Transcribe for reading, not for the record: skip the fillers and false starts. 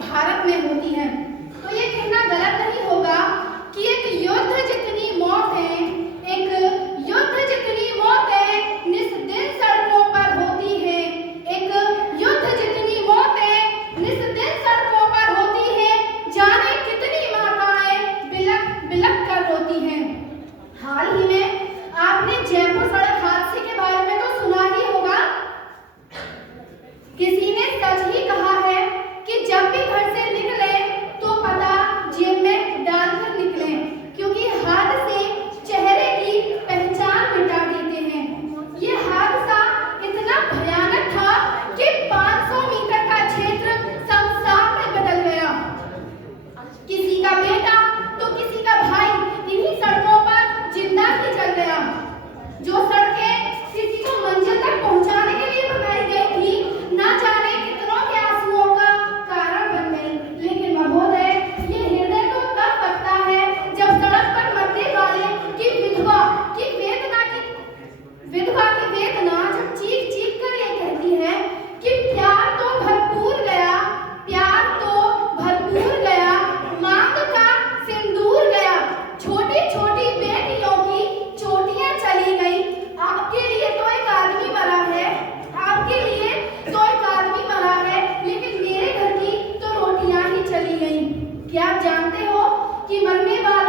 भारत में होती हैं। तो ये कहना गलत नहीं होगा कि एक युद्ध जितनी मौतें, एक युद्ध जितनी मौतें निस्दिन सड़कों पर होती हैं, एक युद्ध जितनी मौतें निस्दिन सड़कों पर होती हैं, जाने कितनी माताएं बिलख बिलख कर रोती हैं। हाल ही में आपने जयपुर सड़क हादसे के बारे में तो सुना ही होगा। किसी ने सच ही कहा है कि जब भी घर से निकले तो पता जेब में डालकर निकले, क्योंकि हादसे चेहरे की पहचान मिटा देते हैं। ये हादसा इतना भयानक था कि 500 मीटर का क्षेत्र शमशान में बदल गया। किसी का बेटा तो किसी का भाई इन्हीं सड़कों पर जिंदा ही जल गया। जो सड़कें किसी को मंजिल तक पहुंचाने के लिए बनाई गई थी, ना जाने कितनों के आंसुओं का कारण बन गई। लेकिन महोदय, ये हृदय तो तब लगता है जब सड़क पर मरने वाले की विधवा की वेदना जब चीख चीख कर ये कहती है कि प्यार तो भरपूर गया, प्यार तो भरपूर गया, मांग का सिंदूर गया, छोटी छोटी बेटियों की चोटियां चली गई। आपके लिए तो एक आदमी मरा है, आपके लिए तो एक आदमी मरा है, लेकिन मेरे घर की तो रोटियां ही चली गई। क्या आप जानते हो कि मरने वाला